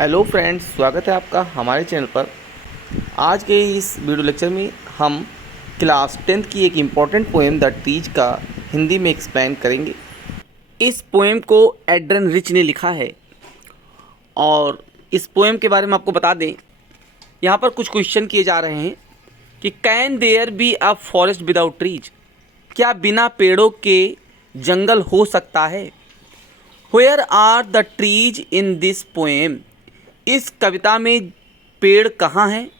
Hello friends, स्वागत है आपका हमारे चैनल पर। आज के इस वीडियो लेक्चर में हम क्लास 10th की एक इम्पॉर्टेंट पोएम द ट्रीज का हिंदी में एक्सप्लेन करेंगे। इस पोएम को एड्रियन रिच ने लिखा है और इस पोएम के बारे में आपको बता दें, यहाँ पर कुछ क्वेश्चन किए जा रहे हैं कि can there be a forest without trees, क्या बिना पेड़ों के जंगल हो सकता है। Where are the trees in this poem, इस कविता में पेड़ कहाँ हैं।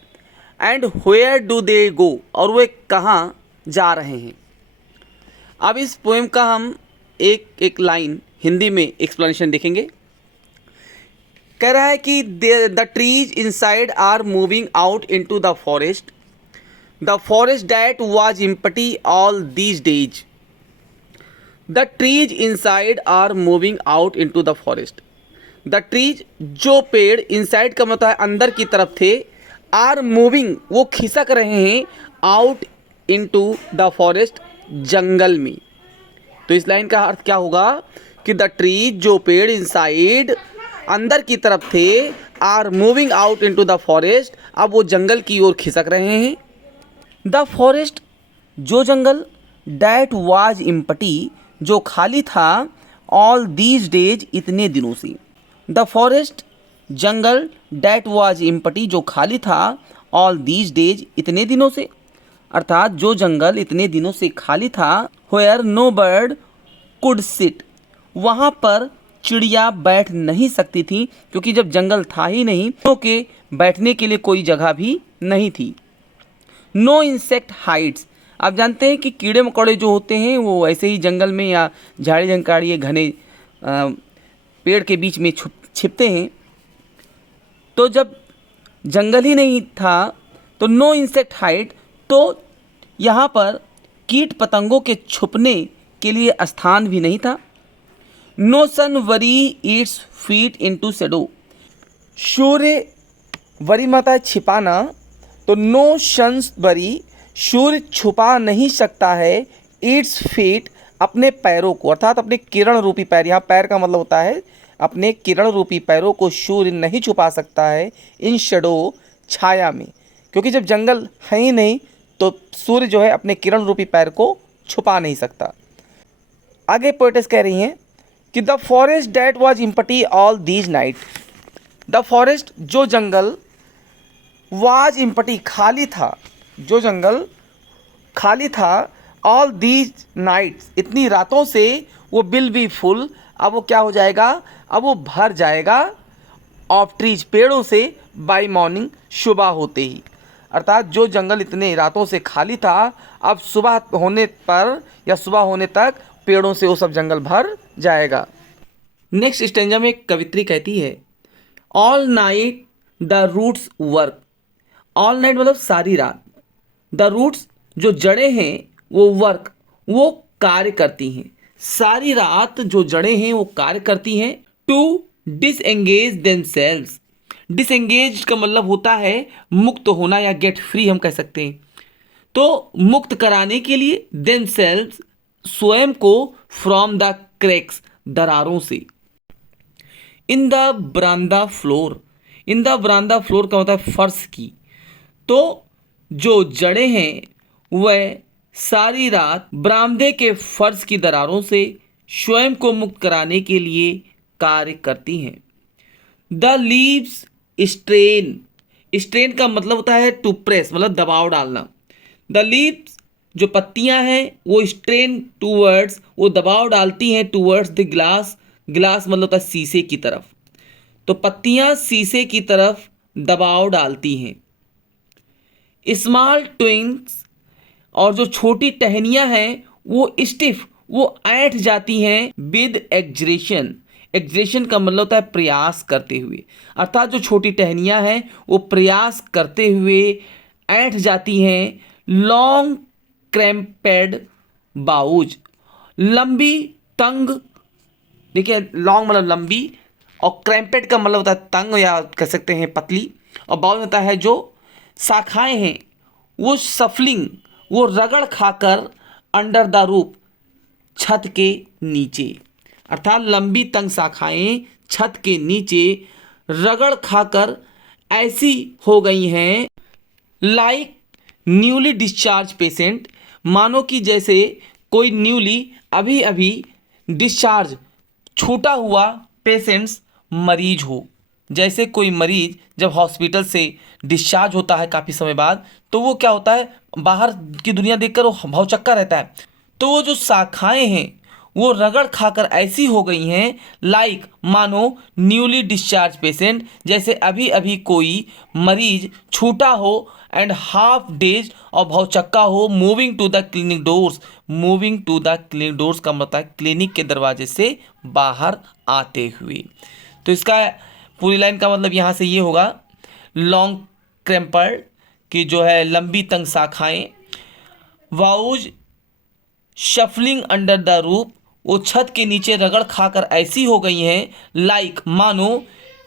And where do they go, और वे कहाँ जा रहे हैं। अब इस पोएम का हम एक एक लाइन हिंदी में एक्सप्लेनेशन देखेंगे। कह रहा है कि the trees inside are moving out into the forest that was empty all these days. The trees inside are moving out into the forest. The trees, जो पेड़, इनसाइड का मतलब है अंदर की तरफ थे, आर मूविंग, वो खिसक रहे हैं, आउट इनटू द फॉरेस्ट, जंगल में। तो इस लाइन का अर्थ क्या होगा कि द ट्रीज, जो पेड़, इनसाइड, अंदर की तरफ थे, are moving out into the forest, अब वो जंगल की ओर खिसक रहे हैं। द फॉरेस्ट, जो जंगल, डैट वाज एम्प्टी, जो खाली था, ऑल दीज डेज, इतने दिनों से। The forest, jungle, that was empty, जो खाली था, ऑल दीज डेज, इतने दिनों से, अर्थात जो जंगल इतने दिनों से खाली था। Where no bird could sit, वहाँ पर चिड़िया बैठ नहीं सकती थी, क्योंकि जब जंगल था ही नहीं तो के बैठने के लिए कोई जगह भी नहीं थी। नो इंसेक्ट हाइड्स, आप जानते हैं कि कीड़े मकोड़े जो होते हैं वो ऐसे ही जंगल में या झाड़ी झंकाड़ी घने पेड़ के बीच में छिपते हैं। तो जब जंगल ही नहीं था तो नो इंसेक्ट हाइड, तो यहाँ पर कीट पतंगों के छुपने के लिए स्थान भी नहीं था। No son worry eats feet into shadow, सूर्य, वरी माता छिपाना, तो नो सन्स वरी, सूर्य छुपा नहीं सकता है, ईट्स फीट, अपने पैरों को, अर्थात अपने किरण रूपी पैर, यहाँ पैर का मतलब होता है अपने किरण रूपी पैरों को सूर्य नहीं छुपा सकता है, इन शैडो, छाया में, क्योंकि जब जंगल है ही नहीं तो सूर्य जो है अपने किरण रूपी पैर को छुपा नहीं सकता। आगे पोएटेस कह रही हैं कि the forest that was empty all these night, the forest, जो जंगल, वाज एम्प्टी, खाली था, जो जंगल खाली था, ऑल दीज नाइट्स, इतनी रातों से, वो विल बी फुल, अब वो क्या हो जाएगा, अब वो भर जाएगा, ऑफ ट्रीज, पेड़ों से, बाय मॉर्निंग, सुबह होते ही। अर्थात जो जंगल इतने रातों से खाली था, अब सुबह होने पर या सुबह होने तक पेड़ों से वो सब जंगल भर जाएगा। नेक्स्ट स्टेंजा में एक कवित्री कहती है, all night the roots work, all night मतलब सारी रात, द रूट्स, जो जड़ें हैं, वो वर्क, वो कार्य करती हैं, सारी रात जो जड़ें हैं वो कार्य करती हैं। टू डिसएंगेज देमसेल्व्स, डिसएंगेज का मतलब होता है मुक्त होना या गेट फ्री, हम कह सकते हैं। तो मुक्त कराने के लिए, देमसेल्व्स, स्वयं को, फ्रॉम द क्रैक्स, दरारों से। इन द बरामदा फ्लोर, इन द बरामदा फ्लोर का होता है फर्श की, तो जो जड़ें हैं वह सारी रात बरामदे के फर्श की दरारों से स्वयं को मुक्त कराने के लिए कार्य करती हैं। द लीव्स स्ट्रेन, स्ट्रेन का मतलब होता है टू प्रेस, मतलब दबाव डालना। द लीव्स, जो पत्तियां हैं वो स्ट्रेन टूवर्ड्स, वो दबाव डालती हैं टूवर्ड्स द ग्लास, ग्लास मतलब होता है शीशे की तरफ, तो पत्तियां शीशे की तरफ दबाव डालती हैं। स्मॉल ट्विंग्स, और जो छोटी टहनियां हैं वो स्टिफ, वो ऐंठ जाती हैं, विद एक्सरेशन, एक्सरेशन का मतलब होता है प्रयास करते हुए, अर्थात जो छोटी टहनियां हैं वो प्रयास करते हुए ऐंठ जाती हैं। लॉन्ग क्रैम्पेड बाउज, लंबी तंग, देखिए लॉन्ग मतलब लंबी, और क्रैम्पेड का मतलब होता है तंग या कह सकते हैं पतली, और बाउज होता है जो शाखाएं हैं वो सफलिंग, वो रगड़ खाकर, अंडर द रूफ, छत के नीचे, अर्थात लंबी तंग शाखाएं छत के नीचे रगड़ खाकर ऐसी हो गई हैं लाइक न्यूली डिस्चार्ज पेशेंट, मानो कि जैसे कोई न्यूली अभी अभी डिस्चार्ज छूटा हुआ पेशेंट्स मरीज हो। जैसे कोई मरीज जब हॉस्पिटल से डिस्चार्ज होता है काफ़ी समय बाद, तो वो क्या होता है, बाहर की दुनिया देखकर वो भौचक्का रहता है। तो वो जो शाखाएं हैं वो रगड़ खाकर ऐसी हो गई हैं लाइक मानो न्यूली डिस्चार्ज पेशेंट, जैसे अभी अभी कोई मरीज छूटा हो एंड हाफ डेज और भौचक्का हो। Moving to the clinic doors, moving to the clinic doors का मतलब है क्लिनिक के दरवाजे से बाहर आते हुए। तो इसका पूरी लाइन का मतलब यहाँ से ये होगा, लॉन्ग क्रैम्पर्ड की जो है लंबी तंग शाखाएं, वाउज शफलिंग अंडर द रूफ, वो छत के नीचे रगड़ खाकर ऐसी हो गई हैं लाइक मानो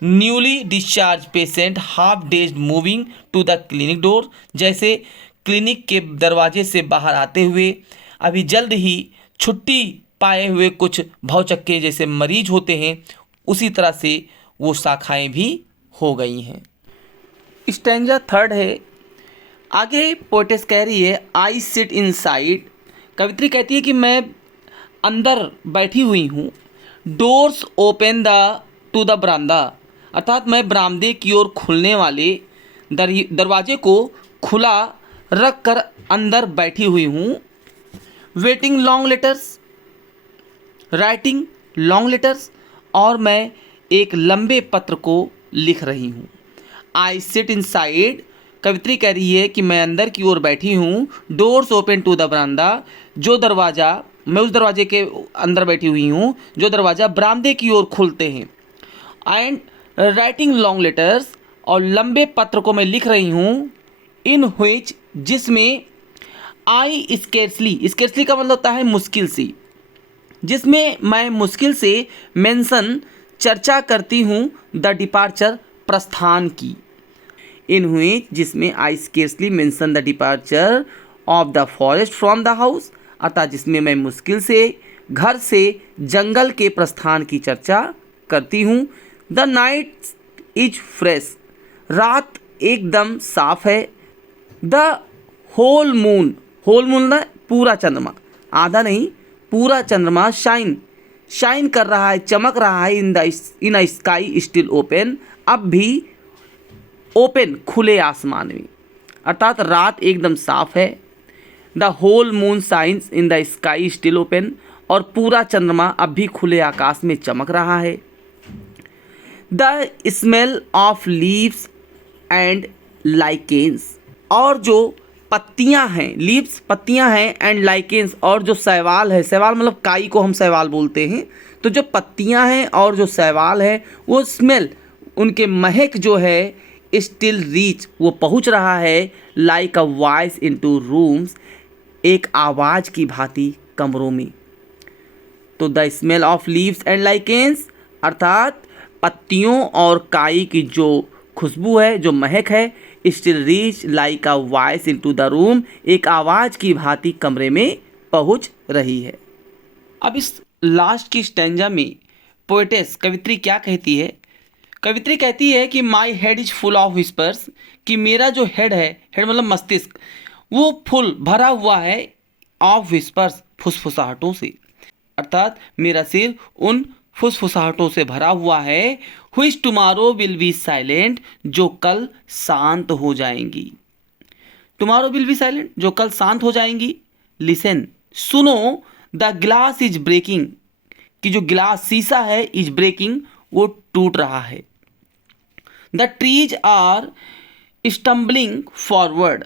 newly discharge patient half dazed moving to the clinic door, जैसे क्लिनिक के दरवाजे से बाहर आते हुए अभी जल्द ही छुट्टी पाए हुए कुछ भौचक्के जैसे मरीज होते हैं, उसी तरह से वो शाखाएं भी हो गई हैं। स्टैंजा थर्ड है। आगे पोएटेस कह रही है आई सिट इनसाइड, कवित्री कहती है कि मैं अंदर बैठी हुई हूँ। Doors open the two the बरामदा, अर्थात मैं बरामदे की ओर खुलने वाले दरवाजे को खुला रख कर अंदर बैठी हुई हूँ। Waiting long letters, writing long letters, और मैं एक लंबे पत्र को लिख रही हूँ। आई सिट इनसाइड, कवित्री कह रही है कि मैं अंदर की ओर बैठी हूँ। डोर्स ओपन टू द बरामदा, जो दरवाज़ा, मैं उस दरवाजे के अंदर बैठी हुई हूँ जो दरवाज़ा बरामदे की ओर खुलते हैं। एंड राइटिंग लॉन्ग लेटर्स, और लंबे पत्र को मैं लिख रही हूँ। इन व्हिच, जिसमें आई स्केर्सली, स्केर्सली का मतलब होता है मुश्किल से, जिसमें मैं मुश्किल से मेंशन चर्चा करती हूँ द डिपार्चर, प्रस्थान की। इन व्हिच, जिसमें I scarcely mention the departure of the forest from the house, अर्थात जिसमें मैं मुश्किल से घर से जंगल के प्रस्थान की चर्चा करती हूँ। द नाइट इज फ्रेश, रात एकदम साफ है। The whole moon, whole moon ना पूरा चंद्रमा, आधा नहीं पूरा चंद्रमा, शाइन कर रहा है, चमक रहा है। इन अ स्काई स्टिल ओपन, अब भी ओपन खुले आसमान में, अर्थात रात एकदम साफ है। The whole moon shines in the sky still open, और पूरा चंद्रमा अब भी खुले आकाश में चमक रहा है। The smell of leaves and lichens, और जो पत्तियां हैं, लीव्स पत्तियां हैं, एंड लाइकेंस और जो शैवाल है, शैवाल मतलब काई को हम शैवाल बोलते हैं, तो जो पत्तियां हैं और जो शैवाल है वो स्मेल, उनके महक जो है स्टिल रीच, वो पहुंच रहा है like a voice into rooms, एक आवाज़ की भांति कमरों में। तो the smell of leaves and lichens, अर्थात पत्तियों और काई की जो खुशबू है, जो महक है, still reach like a voice into the room, एक आवाज़ की भांति कमरे में पहुंच रही है। अब इस लास्ट की स्टैंजा में पोएटेस कवित्री क्या कहती है? कवित्री कहती है कि my head is full of whispers, कि मेरा जो हेड है, हेड मतलब मस्तिष्क, वो फुल भरा हुआ है ऑफ विस्पर्स, फुसफुसाहटों से, अर्थात मेरा सिर उन फुसफुसाहटों से भरा हुआ है। Which tomorrow will be silent, जो कल शांत हो जाएंगी। टुमारो विल बी साइलेंट, जो कल शांत हो जाएंगी। लिसन, सुनो, द ग्लास इज ब्रेकिंग, कि जो गिलास शीशा है, इज ब्रेकिंग, वो टूट रहा है। The trees are stumbling forward,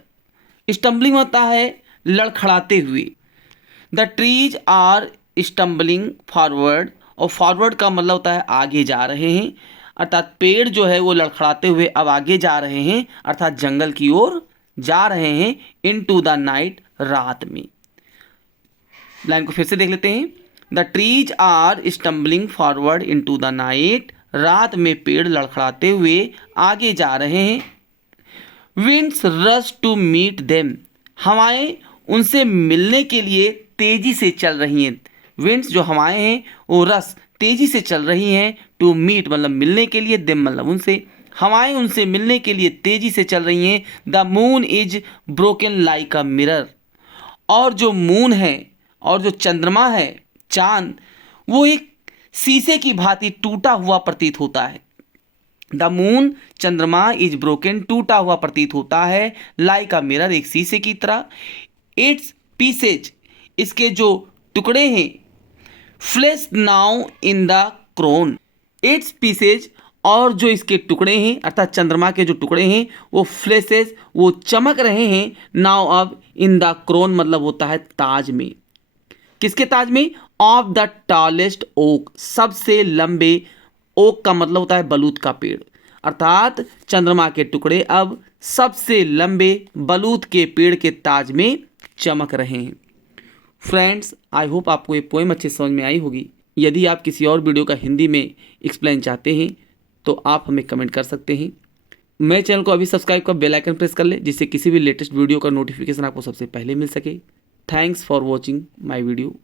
stumbling होता है लड़खड़ाते हुए। The trees are stumbling forward, और फॉरवर्ड का मतलब होता है आगे जा रहे हैं, अर्थात पेड़ जो है वो लड़खड़ाते हुए अब आगे जा रहे हैं, अर्थात जंगल की ओर जा रहे हैं। इन टू द नाइट, रात में। लाइन को फिर से देख लेते हैं। The trees are stumbling forward into the night, रात में पेड़ लड़खड़ाते हुए आगे जा रहे हैं। Winds rush to meet them, हवाएं उनसे मिलने के लिए तेजी से चल रही हैं। विंड्स जो हवाएं हैं वो रस तेजी से चल रही हैं। टू मीट मतलब मिलने के लिए, देम मतलब उनसे, हवाएं उनसे मिलने के लिए तेजी से चल रही हैं। The moon is broken like a mirror, और जो मून है और जो चंद्रमा है, चांद, वो एक शीशे की भांति टूटा हुआ प्रतीत होता है। द मून, चंद्रमा, इज ब्रोकन, टूटा हुआ प्रतीत होता है, लाइक अ मिरर, एक शीशे की तरह। इट्स पीसेज, इसके जो टुकड़े हैं, flesh now in the crown, its pieces, और जो इसके टुकड़े हैं अर्थात चंद्रमा के जो टुकड़े हैं वो फ्लेसेस, वो चमक रहे हैं, नाउ अब इन द क्रोन मतलब होता है ताज में। किसके ताज में? ऑफ द टॉलेस्ट ओक, सबसे लंबे, ओक का मतलब होता है बलूत का पेड़, अर्थात चंद्रमा के टुकड़े अब सबसे लंबे बलूत के पेड़ के ताज में चमक रहे हैं। फ्रेंड्स, आई होप आपको ये पोएम अच्छे समझ में आई होगी। यदि आप किसी और वीडियो का हिंदी में एक्सप्लेन चाहते हैं तो आप हमें कमेंट कर सकते हैं। मेरे चैनल को अभी सब्सक्राइब कर बेल आइकन प्रेस कर ले, जिससे किसी भी लेटेस्ट वीडियो का नोटिफिकेशन आपको सबसे पहले मिल सके। Thanks for watching my video.